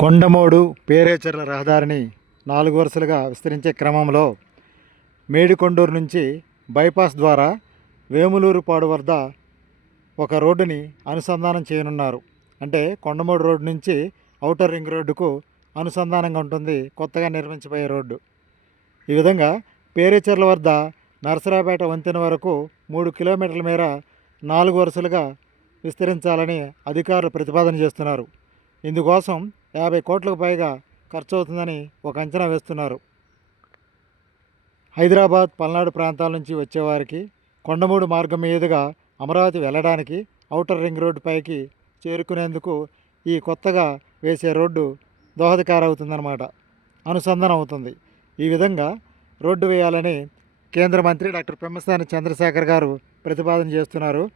కొండమోడు పేరేచర్ల రహదారిని నాలుగు వరుసలుగా విస్తరించే క్రమంలో మేడికొండూరు నుంచి బైపాస్ ద్వారా వేములూరుపాడు వద్ద ఒక రోడ్డుని అనుసంధానం చేయనున్నారు. అంటే కొండమోడు రోడ్డు నుంచి ఔటర్ రింగ్ రోడ్డుకు అనుసంధానంగా ఉంటుంది. కొత్తగా నిర్మించబోయే రోడ్డు. ఈ విధంగా పేరేచర్ల వద్ద నరసరాపేట వంతెన వరకు మూడు కిలోమీటర్ల మేర నాలుగు వరుసలుగా విస్తరించాలని అధికారులు ప్రతిపాదన చేస్తున్నారు. ఇందుకోసం యాభై కోట్లకు పైగా ఖర్చు అవుతుందని ఒక అంచనా వేస్తున్నారు. హైదరాబాద్ పల్నాడు ప్రాంతాల నుంచి వచ్చేవారికి కొండమూడు మార్గం మీదుగా అమరావతి వెళ్ళడానికి ఔటర్ రింగ్ రోడ్డు పైకి చేరుకునేందుకు ఈ కొత్తగా వేసే రోడ్డు దోహదకారవుతుందన్నమాట. అనుసంధానం అవుతుంది. ఈ విధంగా రోడ్డు వేయాలని కేంద్ర మంత్రి డాక్టర్ పెమ్మసాని చంద్రశేఖర్ గారు ప్రతిపాదన చేస్తున్నారు.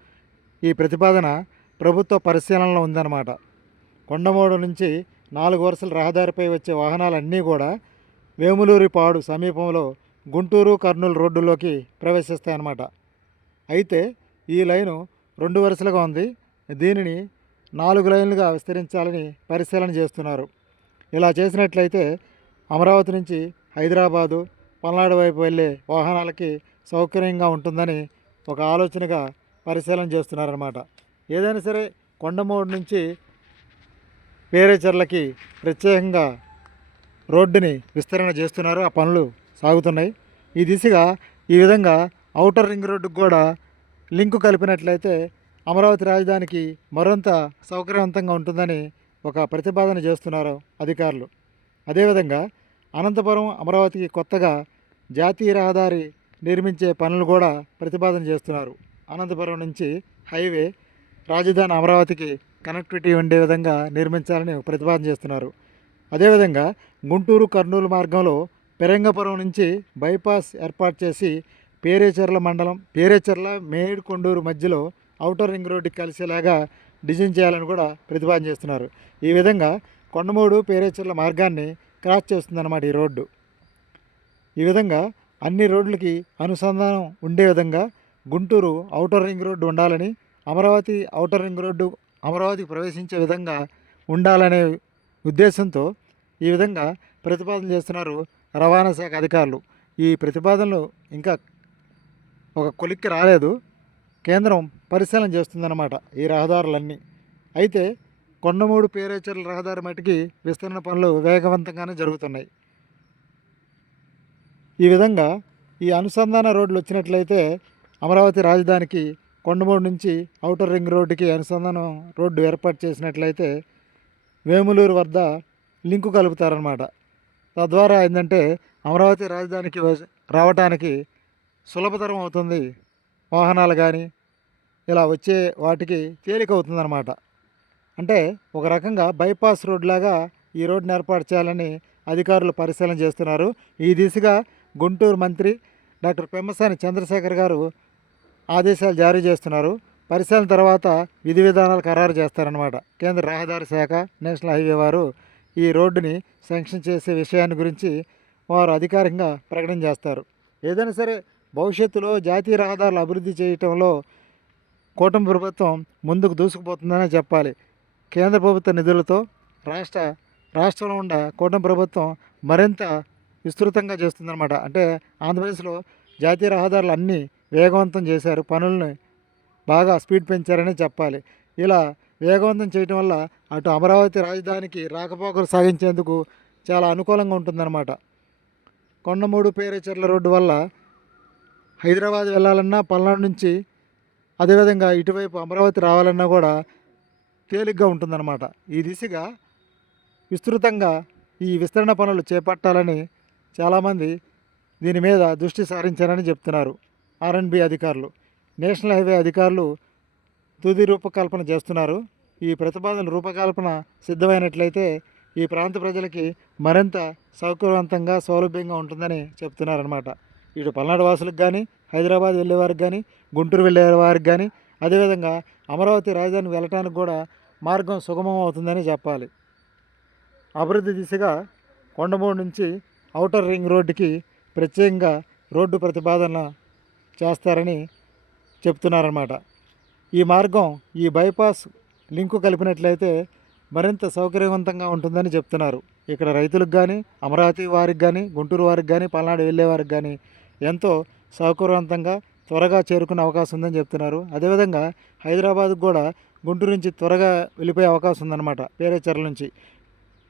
ఈ ప్రతిపాదన ప్రభుత్వ పరిశీలనలో ఉందన్నమాట. కొండమూడు నుంచి నాలుగు వరుసల రహదారిపై వచ్చే వాహనాలన్నీ కూడా వేములూరిపాడు సమీపంలో గుంటూరు కర్నూలు రోడ్డులోకి ప్రవేశిస్తాయన్నమాట. అయితే ఈ లైను రెండు వరుసలుగా ఉంది. దీనిని నాలుగు లైన్లుగా విస్తరించాలని పరిశీలన చేస్తున్నారు. ఇలా చేసినట్లయితే అమరావతి నుంచి హైదరాబాదు పల్నాడు వైపు వెళ్ళే వాహనాలకి సౌకర్యంగా ఉంటుందని ఒక ఆలోచనగా పరిశీలన చేస్తున్నారన్నమాట. ఏదైనా సరే కొండమూడు నుంచి వేరే చర్లకి ప్రత్యేకంగా రోడ్డుని విస్తరణ చేస్తున్నారు. ఆ పనులు సాగుతున్నాయి. ఈ దిశగా ఈ విధంగా ఔటర్ రింగ్ రోడ్డుకు కూడా లింకు కలిపినట్లయితే అమరావతి రాజధానికి మరింత సౌకర్యవంతంగా ఉంటుందని ఒక ప్రతిపాదన చేస్తున్నారు అధికారులు. అదేవిధంగా అనంతపురం అమరావతికి కొత్తగా జాతీయ రహదారి నిర్మించే పనులు కూడా ప్రతిపాదన చేస్తున్నారు. అనంతపురం నుంచి హైవే రాజధాని అమరావతికి కనెక్టివిటీ ఉండే విధంగా నిర్మించాలని ప్రతిపాదన చేస్తున్నారు. అదేవిధంగా గుంటూరు కర్నూలు మార్గంలో పెరంగపురం నుంచి బైపాస్ ఏర్పాటు చేసి పేరేచెర్ల మండలం పేరేచర్ల మేడికొండూరు మధ్యలో అవుటర్ రింగ్ రోడ్డుకి కలిసేలాగా డిజైన్ చేయాలని కూడా ప్రతిపాదన చేస్తున్నారు. ఈ విధంగా కొండమూడు పేరేచర్ల మార్గాన్ని క్రాస్ చేస్తుందన్నమాట ఈ రోడ్డు. ఈ విధంగా అన్ని రోడ్లకి అనుసంధానం ఉండే విధంగా గుంటూరు అవుటర్ రింగ్ రోడ్డు ఉండాలని అమరావతి అవుటర్ రింగ్ రోడ్డు అమరావతికి ప్రవేశించే విధంగా ఉండాలనే ఉద్దేశంతో ఈ విధంగా ప్రతిపాదన చేస్తున్నారు రవాణా శాఖ అధికారులు. ఈ ప్రతిపాదనలు ఇంకా ఒక కొలిక్కి రాలేదు. కేంద్రం పరిశీలన చేస్తుందన్నమాట ఈ రహదారులన్నీ. అయితే కొండమూడు పేరేచర్ల రహదారి మటుకి విస్తరణ పనులు వేగవంతంగానే జరుగుతున్నాయి. ఈ విధంగా ఈ అనుసంధాన రోడ్లు వచ్చినట్లయితే అమరావతి రాజధానికి కొండమూడు నుంచి ఔటర్ రింగ్ రోడ్డుకి అనుసంధానం రోడ్డు ఏర్పాటు చేసినట్లయితే వేములూరు వద్ద లింకు కలుపుతారనమాట తద్వారా ఏంటంటే అమరావతి రాజధానికి వ- రావటానికి సులభతరం అవుతుంది. వాహనాలు కానీ ఇలా వచ్చే వాటికి తేలిక అవుతుందన్నమాట. అంటే ఒక రకంగా బైపాస్ రోడ్ లాగా ఈ రోడ్డుని ఏర్పాటు చేయాలని అధికారులు పరిశీలన చేస్తున్నారు. ఈ దిశగా గుంటూరు మంత్రి డాక్టర్ పెమ్మసాని చంద్రశేఖర్ గారు ఆదేశాలు జారీ చేస్తున్నారు. పరిశీలన తర్వాత విధి విధానాలు ఖరారు చేస్తారనమాట కేంద్ర రహదారి శాఖ నేషనల్ హైవే వారు ఈ రోడ్డుని శాంక్షన్ చేసే విషయాన్ని గురించి వారు అధికారికంగా ప్రకటన చేస్తారు. ఏదైనా సరే భవిష్యత్తులో జాతీయ రహదారులు అభివృద్ధి చేయటంలో కూటమి ప్రభుత్వం ముందుకు దూసుకుపోతుందనే చెప్పాలి. కేంద్ర ప్రభుత్వ నిధులతో రాష్ట్ర రాష్ట్రంలో ఉన్న కూటమి ప్రభుత్వం మరింత విస్తృతంగా చేస్తుందన్నమాట. అంటే ఆంధ్రప్రదేశ్లో జాతీయ రహదారులు అన్నీ వేగవంతం చేశారు. పనుల్ని బాగా స్పీడ్ పెంచారని చెప్పాలి. ఇలా వేగవంతం చేయటం వల్ల అటు అమరావతి రాజధానికి రాకపోకలు సాగించేందుకు చాలా అనుకూలంగా ఉంటుందన్నమాట. కొండమూడు పేరేచర్ల రోడ్డు వల్ల హైదరాబాద్ వెళ్ళాలన్నా పల్నాడు నుంచి అదేవిధంగా ఇటువైపు అమరావతి రావాలన్నా కూడా తేలిగ్గా ఉంటుందన్నమాట. ఈ దిశగా విస్తృతంగా ఈ విస్తరణ పనులు చేపట్టాలని చాలామంది దీని మీద దృష్టి సారించారని చెప్తున్నారు. ఆర్ఎన్బి అధికారులు నేషనల్ హైవే అధికారులు తుది రూపకల్పన చేస్తున్నారు. ఈ ప్రతిపాదన రూపకల్పన సిద్ధమైనట్లయితే ఈ ప్రాంత ప్రజలకి మరింత సౌకర్యవంతంగా సౌలభ్యంగా ఉంటుందని చెప్తున్నారనమాట ఇటు పల్నాడు వాసులకు కానీ హైదరాబాద్ వెళ్ళేవారికి కానీ గుంటూరు వెళ్ళే వారికి కానీ అదేవిధంగా అమరావతి రాజధాని వెళ్ళటానికి కూడా మార్గం సుగమం అవుతుందని చెప్పాలి. అభివృద్ధి దిశగా కొండమూడు నుంచి ఔటర్ రింగ్ రోడ్డుకి ప్రత్యేకంగా రోడ్డు ప్రతిపాదన చేస్తారని చెప్తున్నారన్నమాట. ఈ మార్గం ఈ బైపాస్ లింకు కలిపినట్లయితే మరింత సౌకర్యవంతంగా ఉంటుందని చెప్తున్నారు. ఇక్కడ రైతులకు కానీ అమరావతి వారికి కానీ గుంటూరు వారికి కానీ పల్నాడు వెళ్ళే వారికి కానీ ఎంతో సౌకర్యవంతంగా త్వరగా చేరుకునే అవకాశం ఉందని చెప్తున్నారు. అదేవిధంగా హైదరాబాద్కు కూడా గుంటూరు నుంచి త్వరగా వెళ్ళిపోయే అవకాశం ఉందన్నమాట పేరేచర్ల నుంచి.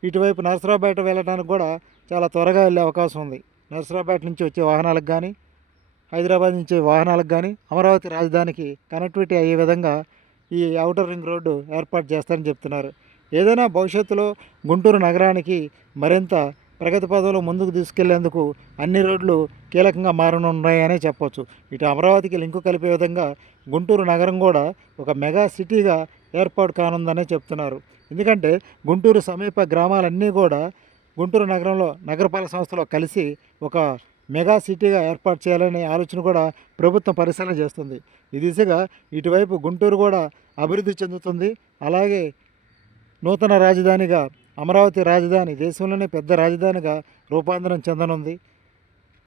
ఇటువైపు నరసరావుపేట వెళ్ళడానికి కూడా చాలా త్వరగా వెళ్ళే అవకాశం ఉంది. నరసరావుపేట నుంచి వచ్చే వాహనాలకు కానీ హైదరాబాద్ నుంచి వాహనాలకు కానీ అమరావతి రాజధానికి కనెక్టివిటీ అయ్యే విధంగా ఈ ఔటర్ రింగ్ రోడ్డు ఏర్పాటు చేస్తారని చెప్తున్నారు. ఏదైనా భవిష్యత్తులో గుంటూరు నగరానికి మరింత ప్రగతి పదంలో ముందుకు తీసుకెళ్ళేందుకు అన్ని రోడ్లు కీలకంగా మారనున్నాయనే చెప్పవచ్చు ఇటు అమరావతికి లింకు కలిపే విధంగా గుంటూరు నగరం కూడా ఒక మెగా సిటీగా ఏర్పాటు కానుందనే చెప్తున్నారు. ఎందుకంటే గుంటూరు సమీప గ్రామాలన్నీ కూడా గుంటూరు నగరంలో నగరపాలక సంస్థలో కలిసి ఒక మెగా సిటీగా ఏర్పాటు చేయాలనే ఆలోచన కూడా ప్రభుత్వం పరిశీలన చేస్తుంది. ఈ దిశగా ఇటువైపు గుంటూరు కూడా అభివృద్ధి చెందుతుంది. అలాగే నూతన రాజధానిగా అమరావతి రాజధాని దేశంలోనే పెద్ద రాజధానిగా రూపాంతరం చెందనుంది.